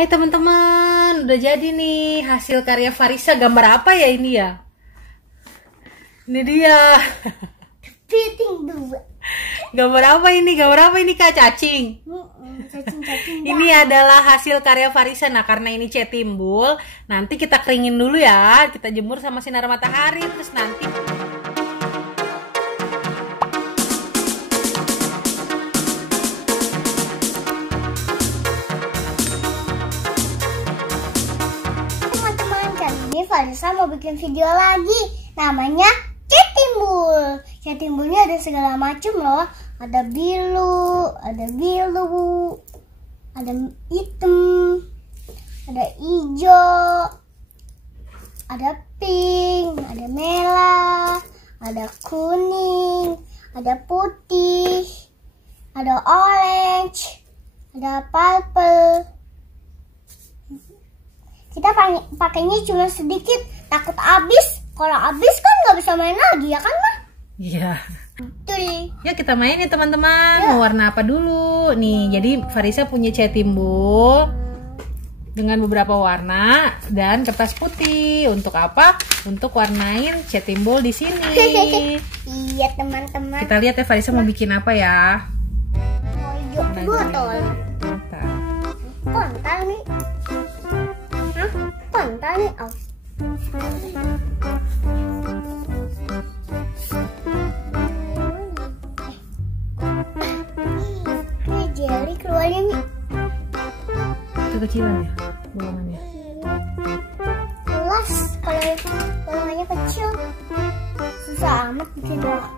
Hai teman-teman, udah jadi nih hasil karya Farisa. Gambar apa ya ini ya? Ini dia. Fitting dua. Gambar apa ini? Gambar apa ini Kak? Cacing. Cacing. Ini adalah hasil karya Farisa. Nah, karena ini cat timbul, nanti kita keringin dulu ya. Kita jemur sama sinar matahari, terus nanti Farisa mau bikin video lagi, namanya cat timbul. Cat timbulnya ada segala macam loh. Ada biru, ada hitam, ada hijau, ada pink, ada merah, ada kuning, ada putih, ada orange, ada purple. Kita pakainya cuma sedikit, takut habis. Kalau habis kan nggak bisa main lagi ya kan, Ma? iya. Betul. Ya kita main ya teman-teman. Mau warna apa dulu? Nih, jadi Farisa punya cat timbul dengan beberapa warna dan kertas putih. Untuk apa? Untuk warnain cat timbul di sini. Iya teman-teman. Kita lihat ya Farisa mau bikin apa ya? Mau hijau botol. Kontol nih. Kontol nih. Oh. Ini jelly keluarnya nih. Itu kecilan ya bolongannya. Kelas kalau bolongannya kecil susah amat bikin doa.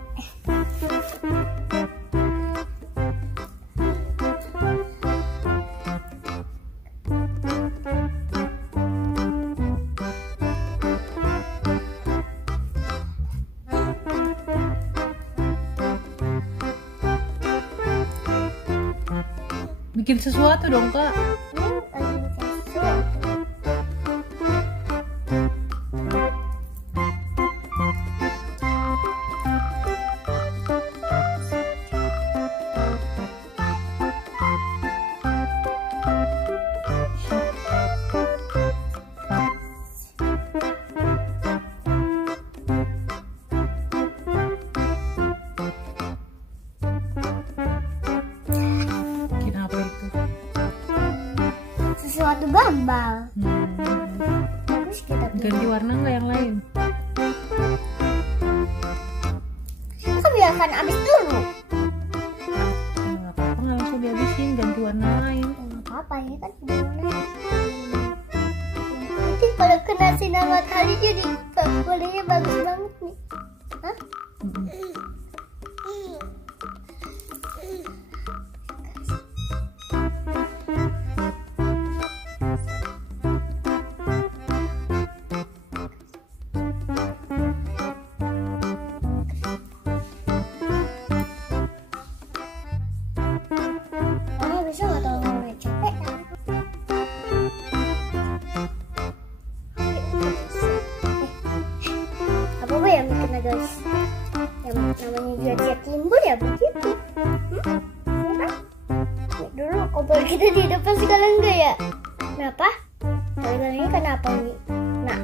Bikin sesuatu dong Kak. Sesuatu gambar. Terus kita Ganti warna nggak yang lain? kita biarkan habis dulu. Nggak apa-apa, nggak langsung dihabisin, ganti warna lain. Nggak apa-apa ya kan warna. Nanti kalau kena sinar matahari jadi warnanya bagus banget nih. Hah? Bisa nggak tahu mulai capek kan? Apa yang bikin guys? Yang namanya juga cat timbul ya begitu. Ya kan? Dulu kompor kita di depan sekarang enggak ya? Kenapa? Kali ini kenapa nih? Nah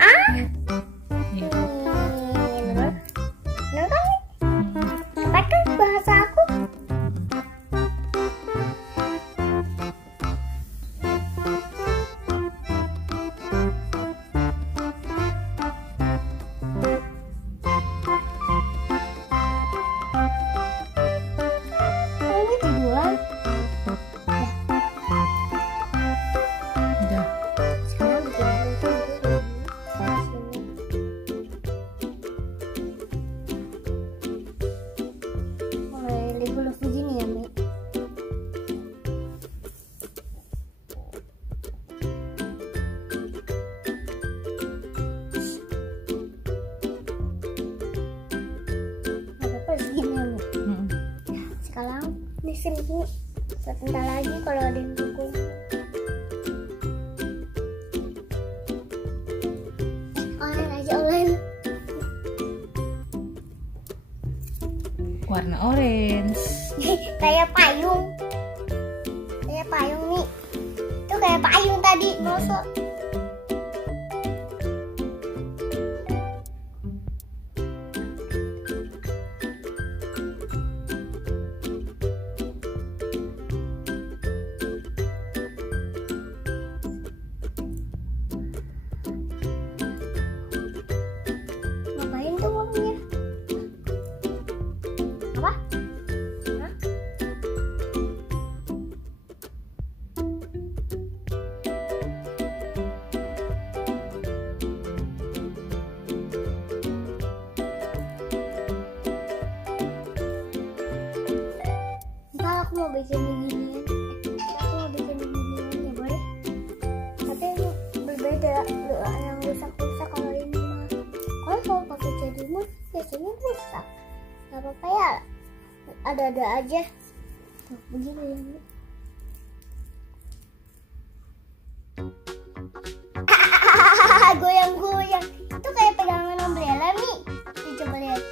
bener kan nih? Tepat kan bahasa aku? Sekarang di sini sebentar lagi kalau ada yang dukung. Online aja online. Warna orange. Kayak payung. Kayak payung nih. Itu kayak payung tadi. tadi, masa. Ngapain tuh uangnya? Apa? Hah? Ntar aku mau bikin beginian. Aku mau bikin beginian ya boleh? Tapi ini berbeda. Yang rusak-rusak kalau ini mah. Kalau pakai jadimu biasanya rusak. Gak apa-apa ya. Ada-ada aja. Tuh, begini ya. Goyang-goyang. Itu kayak pegangan umbrella nih. Coba lihat.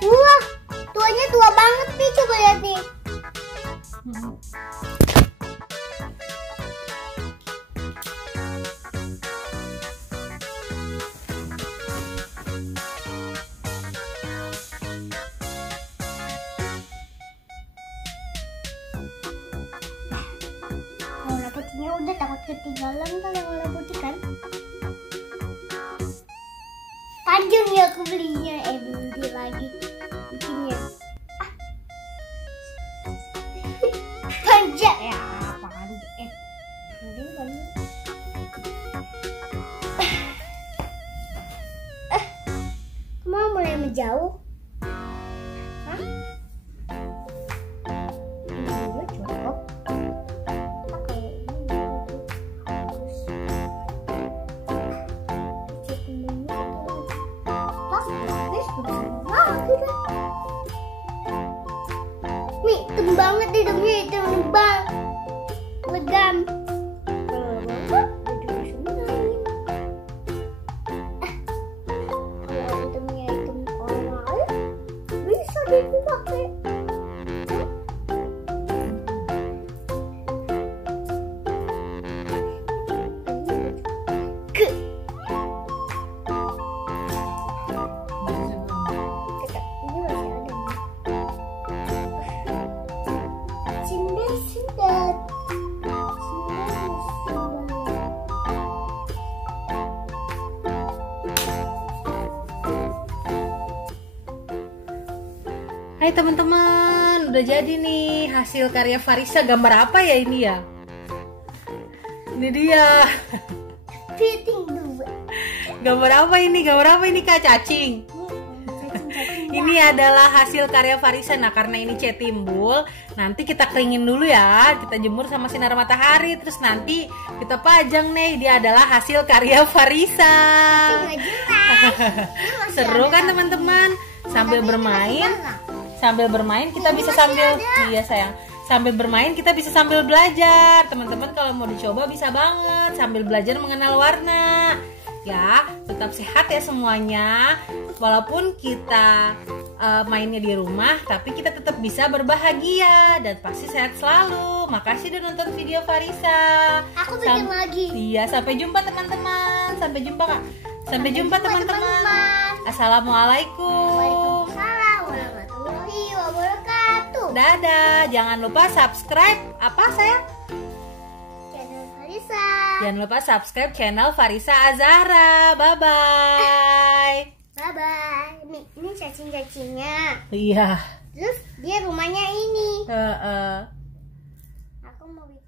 Wah, tuanya tua banget nih, coba lihat nih. Warna putihnya udah takut ketinggalan kalau warna putih kan? Panjang ya aku belinya, beli lagi bikinnya. Panjang ya, apa kan? Kamu mulai menjauh? Hah? Ini cukup. Pakai ini harus. Nih, hitam banget hidungnya, hitam lebam. Legam. Kalau hitamnya hitam orang bisa dipakai. Hai teman-teman, udah jadi nih hasil karya Farisa. Gambar apa ya ini ya? Ini dia. Fitting dulu. Gambar apa ini? Gambar apa ini Kak? Cacing. Ini adalah hasil karya Farisa. Nah, karena ini cat timbul, nanti kita keringin dulu ya. Kita jemur sama sinar matahari, terus nanti kita pajang nih. Dia adalah hasil karya Farisa. Seru kan teman-teman? Sambil bermain kita bisa sambil iya sayang. Sambil bermain kita bisa sambil belajar. Teman-teman kalau mau dicoba bisa banget sambil belajar mengenal warna. ya. Tetap sehat ya semuanya. Walaupun kita mainnya di rumah, tapi kita tetap bisa berbahagia dan pasti sehat selalu. Makasih udah nonton video Farisa. Aku bikin lagi. Iya, sampai jumpa teman-teman. Sampai jumpa Kak. Sampai jumpa teman-teman. teman-teman. Assalamualaikum. Waalaikumsalam warahmatullahi wabarakatuh. Dadah. Jangan lupa subscribe apa sayang? Channel Farisa. Jangan lupa subscribe channel Farisa Azahra. Bye-bye. Bye-bye. Ini cacing-cacingnya. Iya. Terus dia rumahnya ini. Heeh. Aku mau bikin